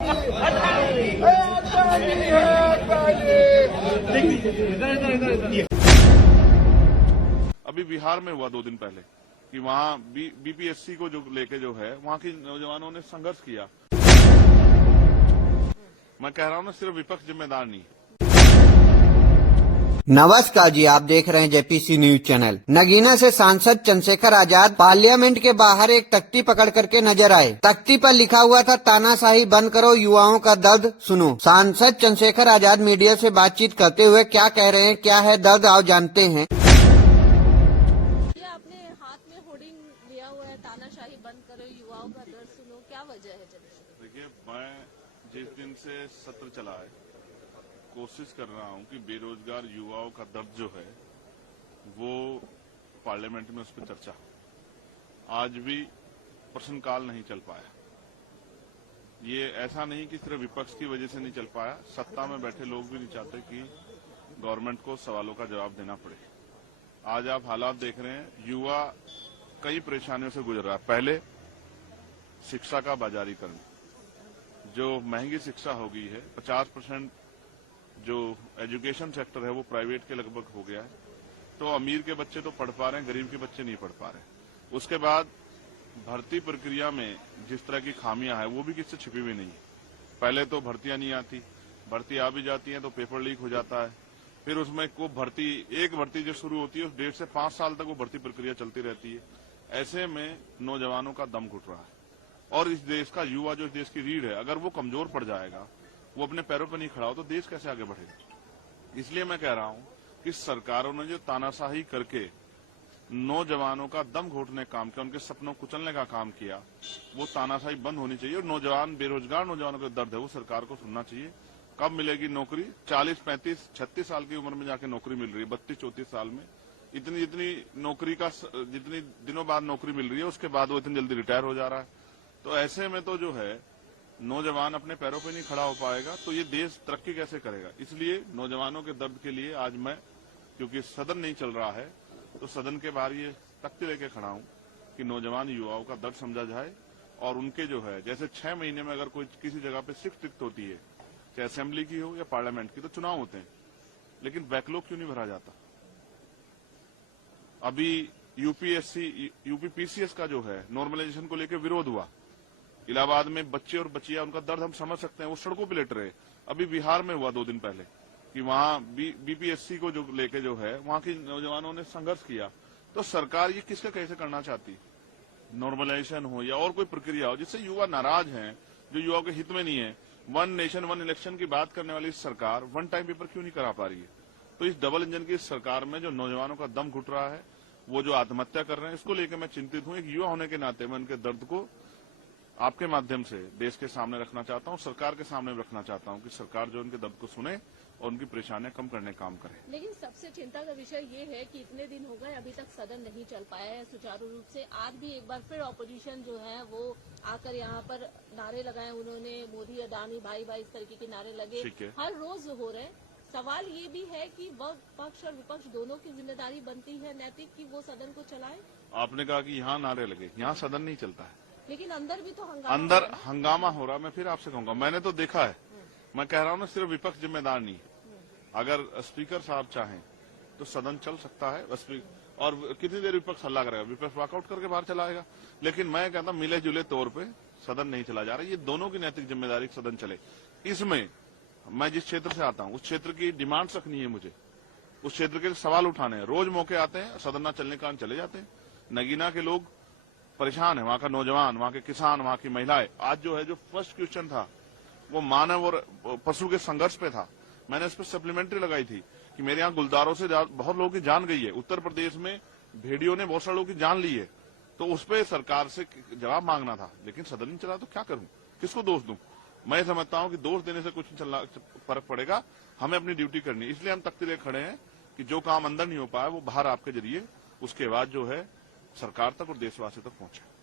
अभी बिहार में हुआ 2 दिन पहले कि वहाँ बीपीएससी को जो लेके जो है वहाँ के नौजवानों ने संघर्ष किया। मैं कह रहा हूँ ना, सिर्फ विपक्ष जिम्मेदार नहीं। नमस्कार जी, आप देख रहे हैं जेपीसी न्यूज चैनल। नगीना से सांसद चंद्रशेखर आजाद पार्लियामेंट के बाहर एक तख्ती पकड़ करके नजर आए। तख्ती पर लिखा हुआ था, तानाशाही बंद करो, युवाओं का दर्द सुनो। सांसद चंद्रशेखर आजाद मीडिया से बातचीत करते हुए क्या कह रहे हैं, क्या है दर्द, आओ जानते हैं। आपने हाथ में होर्डिंग लिया हुआ है, तानाशाही बंद करो, युवाओं का दर्द सुनो, क्या वजह है? देखिए, मैं जिस दिन से सत्र चला है कोशिश कर रहा हूं कि बेरोजगार युवाओं का दर्द जो है वो पार्लियामेंट में उस पर चर्चा। आज भी प्रश्नकाल नहीं चल पाया। ये ऐसा नहीं कि सिर्फ विपक्ष की वजह से नहीं चल पाया, सत्ता में बैठे लोग भी नहीं चाहते कि गवर्नमेंट को सवालों का जवाब देना पड़े। आज आप हालात देख रहे हैं, युवा कई परेशानियों से गुजर रहा है। पहले शिक्षा का बाजारीकरण, जो महंगी शिक्षा हो गई है, 50% जो एजुकेशन सेक्टर है वो प्राइवेट के लगभग हो गया है। तो अमीर के बच्चे तो पढ़ पा रहे हैं, गरीब के बच्चे नहीं पढ़ पा रहे। उसके बाद भर्ती प्रक्रिया में जिस तरह की खामियां हैं वो भी किससे छिपी हुई नहीं है। पहले तो भर्तियां नहीं आती, भर्ती आ भी जाती है तो पेपर लीक हो जाता है। फिर उसमें को भर्ती, एक भर्ती जो शुरू होती है उस 1.5 से 5 साल तक वो भर्ती प्रक्रिया चलती रहती है। ऐसे में नौजवानों का दम घुट रहा है। और इस देश का युवा, जो देश की रीढ़ है, अगर वो कमजोर पड़ जाएगा, वो अपने पैरों पर नहीं खड़ा हो, तो देश कैसे आगे बढ़ेगा। इसलिए मैं कह रहा हूं कि सरकारों ने जो तानाशाही करके नौजवानों का दम घोटने का काम किया, उनके सपनों को कुचलने का काम किया, वो तानाशाही बंद होनी चाहिए। और नौजवान, बेरोजगार नौजवानों का दर्द है वो सरकार को सुनना चाहिए। कब मिलेगी नौकरी? 40, 35, 36 साल की उम्र में जाके नौकरी मिल रही है, 32-34 साल में। जितनी नौकरी का, जितनी दिनों बाद नौकरी मिल रही है, उसके बाद वो इतनी जल्दी रिटायर हो जा रहा है। तो ऐसे में तो जो है नौजवान अपने पैरों पे नहीं खड़ा हो पाएगा, तो ये देश तरक्की कैसे करेगा। इसलिए नौजवानों के दर्द के लिए आज मैं, क्योंकि सदन नहीं चल रहा है, तो सदन के बाहर ये तख्ती लेके खड़ा हूं कि नौजवान युवाओं का दर्द समझा जाए। और उनके जो है, जैसे 6 महीने में अगर कोई किसी जगह पे शिफ्ट रिक्त होती है, चाहे असेंबली की हो या पार्लियामेंट की, तो चुनाव होते हैं, लेकिन बैकलॉग क्यों नहीं भरा जाता। अभी यूपीपीसीएस का जो है नॉर्मलाइजेशन को लेकर विरोध हुआ इलाहाबाद में। बच्चे और बच्चियां, उनका दर्द हम समझ सकते हैं, वो सड़कों पे लेट रहे। अभी बिहार में हुआ 2 दिन पहले कि वहाँ बीपीएससी को जो लेके जो है वहाँ के नौजवानों ने संघर्ष किया। तो सरकार ये किसका कैसे करना चाहती, नॉर्मलाइजेशन हो या और कोई प्रक्रिया हो जिससे युवा नाराज हैं, जो युवाओं के हित में नहीं है। 1 नेशन 1 इलेक्शन की बात करने वाली सरकार 1 टाइम पेपर क्यों नहीं करा पा रही है। तो इस डबल इंजन की सरकार में जो नौजवानों का दम घुट रहा है, वो जो आत्महत्या कर रहे हैं, इसको लेकर मैं चिंतित हूं। एक युवा होने के नाते मैं उनके दर्द को आपके माध्यम से देश के सामने रखना चाहता हूं, सरकार के सामने रखना चाहता हूं कि सरकार जो उनके दर्द को सुने और उनकी परेशानियां कम करने का काम करे। लेकिन सबसे चिंता का विषय ये है कि इतने दिन हो गए, अभी तक सदन नहीं चल पाया है सुचारू रूप से। आज भी एक बार फिर ऑपोजिशन जो है वो आकर यहाँ पर नारे लगाए उन्होंने, मोदी अदानी भाई भाई, इस तरीके के नारे लगे, हर रोज हो रहे। सवाल ये भी है कि पक्ष और विपक्ष दोनों की जिम्मेदारी बनती है नैतिक कि वो सदन को चलाए। आपने कहा कि यहाँ नारे लगे, यहाँ सदन नहीं चलता है, लेकिन अंदर भी तो हंगामा हो रहा। मैं फिर आपसे कहूंगा, मैंने तो देखा है। मैं कह रहा हूँ ना, सिर्फ विपक्ष जिम्मेदार नहीं। अगर स्पीकर साहब चाहें तो सदन चल सकता है। और कितनी देर विपक्ष हल्ला करेगा, विपक्ष वॉकआउट करके बाहर चलाएगा। लेकिन मैं कहता हूँ मिले जुले तौर पे सदन नहीं चला जा रहा। ये दोनों की नैतिक जिम्मेदारी सदन चले। इसमें मैं जिस क्षेत्र से आता हूँ उस क्षेत्र की डिमांड्स रखनी है मुझे, उस क्षेत्र के सवाल उठाने हैं। रोज मौके आते हैं, सदन न चलने के कारण चले जाते हैं। नगीना के लोग परेशान है, वहां का नौजवान, वहां के किसान, वहां की महिलाएं। आज जो है, जो फर्स्ट क्वेश्चन था वो मानव और पशु के संघर्ष पे था। मैंने इस पर सप्लीमेंट्री लगाई थी कि मेरे यहाँ गुलदारों से बहुत लोगों की जान गई है। उत्तर प्रदेश में भेड़ियों ने बहुत सारे लोगों की जान ली है। तो उस पर सरकार से जवाब मांगना था, लेकिन सदन नहीं चला। तो क्या करूं, किसको दोष दूं। मैं समझता हूं कि दोष देने से कुछ नहीं फर्क पड़ेगा, हमें अपनी ड्यूटी करनी। इसलिए हम तख्ती लेकर खड़े हैं कि जो काम अंदर नहीं हो पाया वो बाहर आपके जरिए उसके बाद जो है सरकार तक और देशवासी तक पहुंचे।